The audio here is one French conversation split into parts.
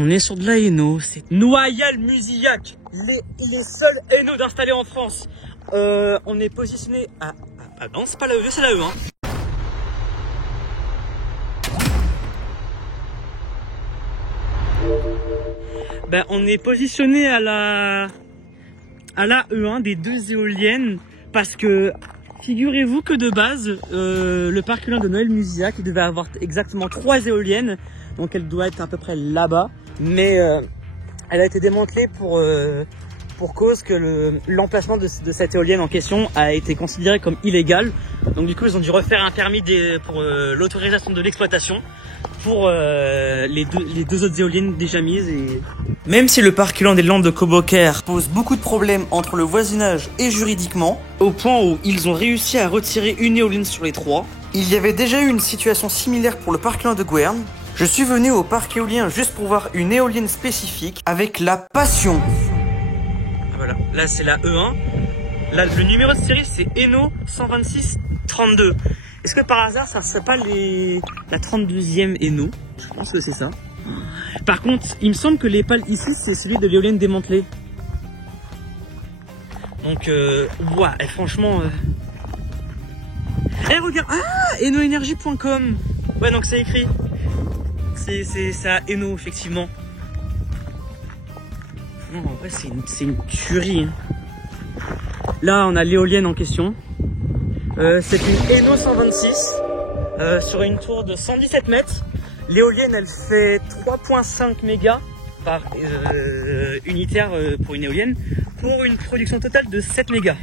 On est sur de la Hainaut, c'est Noyal-Musillac, les seuls Hainaut d'installer en France. On est positionné à... Ah non, c'est pas la E2, c'est la E1. Ben, on est positionné à la E1 des deux éoliennes parce que figurez-vous que de base, le parc éolien de Noyal-Musillac, il devait avoir exactement 3 éoliennes, donc elle doit être à peu près là-bas, mais elle a été démantelée pour cause que l'emplacement de cette éolienne en question a été considéré comme illégal. Donc du coup ils ont dû refaire un permis pour l'autorisation de l'exploitation pour les deux autres éoliennes déjà mises. Et... Même si le parc éolien des Landes de Coboquer pose beaucoup de problèmes entre le voisinage et juridiquement, au point où ils ont réussi à retirer une éolienne sur les 3, il y avait déjà eu une situation similaire pour le parc éolien de Gouerne. Je suis venu au parc éolien juste pour voir une éolienne spécifique avec la passion. Voilà, là c'est la E1. Là, le numéro de série c'est Hainaut 126-32. Est-ce que par hasard ça serait pas la 32e Hainaut? Je pense que c'est ça. Par contre, il me semble que les pales ici c'est celui de l'éolienne démantelée. Donc, ouais, et franchement... Eh regarde, ah, hainaut-énergie.com. Ouais, donc c'est écrit. C'est à Hainaut, effectivement. Non, en vrai, c'est une tuerie. Hein. Là, on a l'éolienne en question. C'est une Hainaut 126 sur une tour de 117 mètres. L'éolienne, elle fait 3,5 mégas par unitaire pour une éolienne, pour une production totale de 7 mégas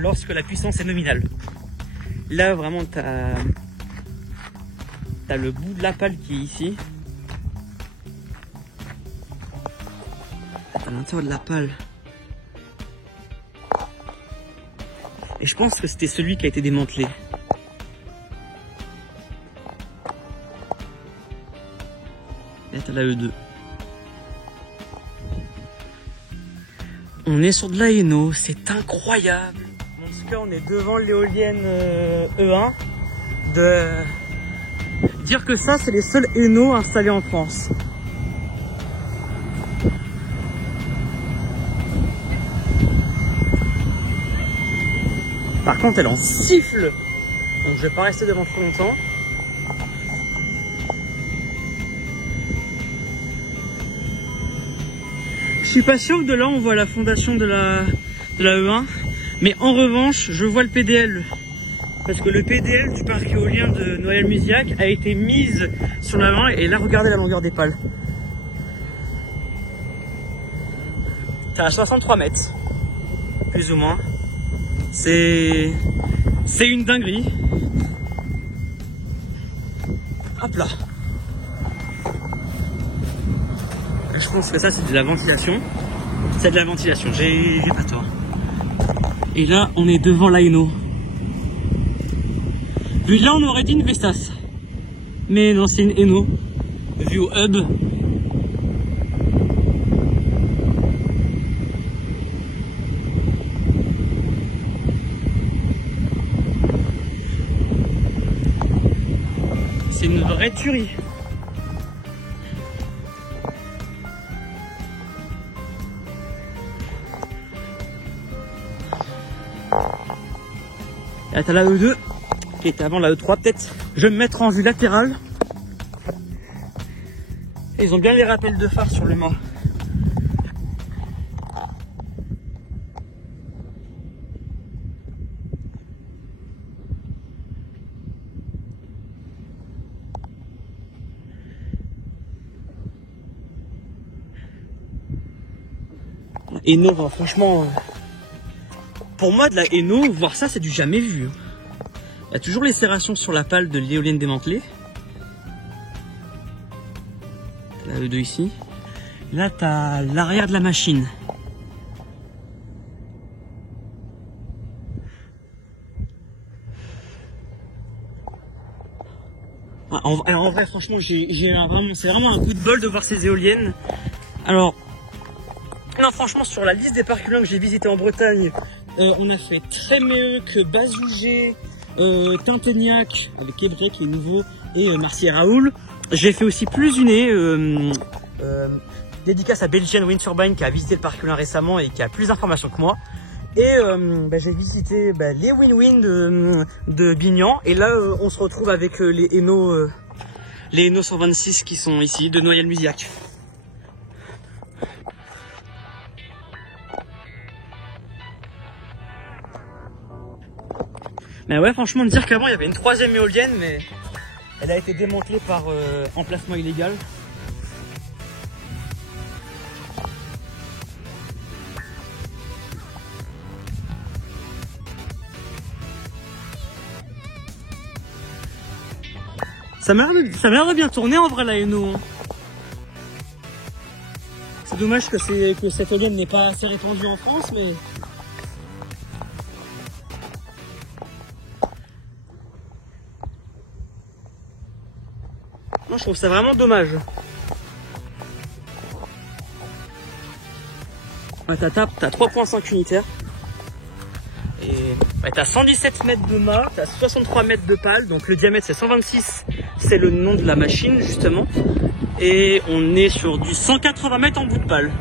lorsque la puissance est nominale. Là, vraiment, t'as le bout de la pale qui est ici. À l'intérieur de la pale. Et je pense que c'était celui qui a été démantelé. Là, t'as la E2. On est sur de la Hainaut, c'est incroyable. En tout cas, on est devant l'éolienne E1. Dire que ça, c'est les seuls Hainaut installés en France. Par contre, elle en siffle. Donc, je vais pas rester devant trop longtemps. Je suis pas sûr que de là on voit la fondation de la E1, mais en revanche je vois le PDL, parce que le PDL du parc éolien de Noyal-Musillac a été mise sur la main, et là regardez la longueur des pales. T'as à 63 mètres, plus ou moins. C'est une dinguerie. Hop là. Je pense que ça c'est de la ventilation. C'est de la ventilation, j'ai pas tort. Et là on est devant la Hainaut. Vu là on aurait dit une Vestas. Mais non, c'est une Hainaut. Vue au hub. C'est une vraie tuerie. Là t'as la E2 qui était avant la E3 peut-être. Je vais me mettre en vue latérale. Et ils ont bien les rappels de phare sur le mât. Hainaut, franchement... Pour moi, de la Hainaut, voir ça, c'est du jamais vu. Il y a toujours les serrations sur la pale de l'éolienne démantelée. La E2 ici. Là, t'as l'arrière de la machine. En vrai, franchement, c'est vraiment un coup de bol de voir ces éoliennes. Alors, non, franchement, sur la liste des parcs éoliens que j'ai visités en Bretagne, on a fait Tréméeuc, Bazougers, Tinténiac, avec Québec qui est nouveau, et Marcier-Raoul. J'ai fait aussi plus d'une dédicace à Belgian Wind Turbine qui a visité le parc éolien récemment et qui a plus d'informations que moi. Et j'ai visité les Win-Win de Bignan. Et là, on se retrouve avec les Hainaut 126 qui sont ici, de Noyelles-Musillac. Mais ouais, franchement, dire qu'avant, il y avait une troisième éolienne, mais elle a été démantelée par emplacement illégal. Ça m'a l'air de bien tourner en vrai la Hainaut. C'est dommage que cette éolienne n'est pas assez répandue en France, mais... Moi je trouve ça vraiment dommage. Ouais, t'as 3.5 unitaires. Et ouais, t'as 117 mètres de mât, t'as 63 mètres de pale, donc le diamètre c'est 126, c'est le nom de la machine justement. Et on est sur du 180 mètres en bout de pale.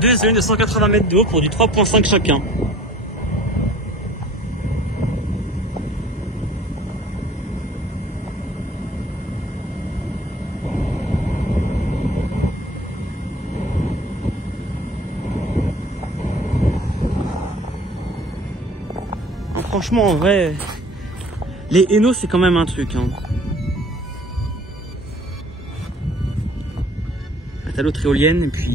Deux éoliennes de 180 mètres de haut pour du 3.5 chacun. Franchement, en vrai, les Hainaut, c'est quand même un truc. Hein. T'as l'autre éolienne, et puis...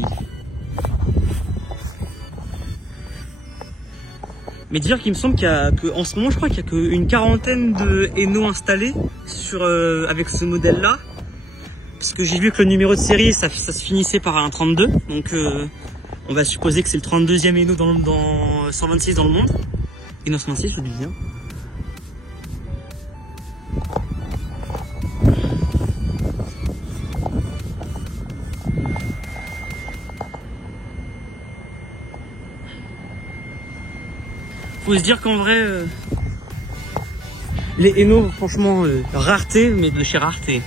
Mais dire qu'il me semble qu'il y a en ce moment, je crois qu'il y a qu'une quarantaine de Hainaut installés avec ce modèle-là. Parce que j'ai vu que le numéro de série, ça se finissait par un 32. Donc, on va supposer que c'est le 32e Hainaut dans 126 dans le monde. Hainaut 126, je le dis bien. Faut se dire qu'en vrai, les Hainaut, franchement, rareté, mais de chez rareté.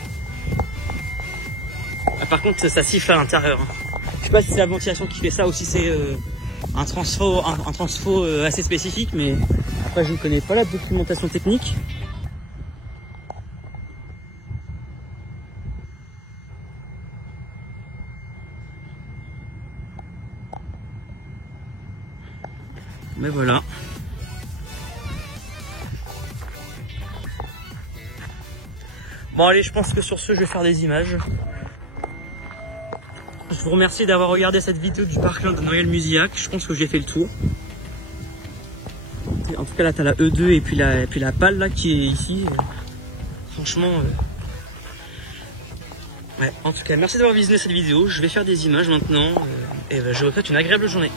Ah, par contre, ça siffle à l'intérieur. Je sais pas si c'est la ventilation qui fait ça ou si c'est un transfo assez spécifique, mais après, je ne connais pas la documentation technique. Mais voilà. Bon allez, je pense que sur ce, je vais faire des images. Je vous remercie d'avoir regardé cette vidéo du parc de Noyelles-Musillac. Je pense que j'ai fait le tour. Et en tout cas là, t'as la E2 et puis la pale là qui est ici. Franchement, ouais. En tout cas, merci d'avoir visionné cette vidéo. Je vais faire des images maintenant et je vous souhaite une agréable journée.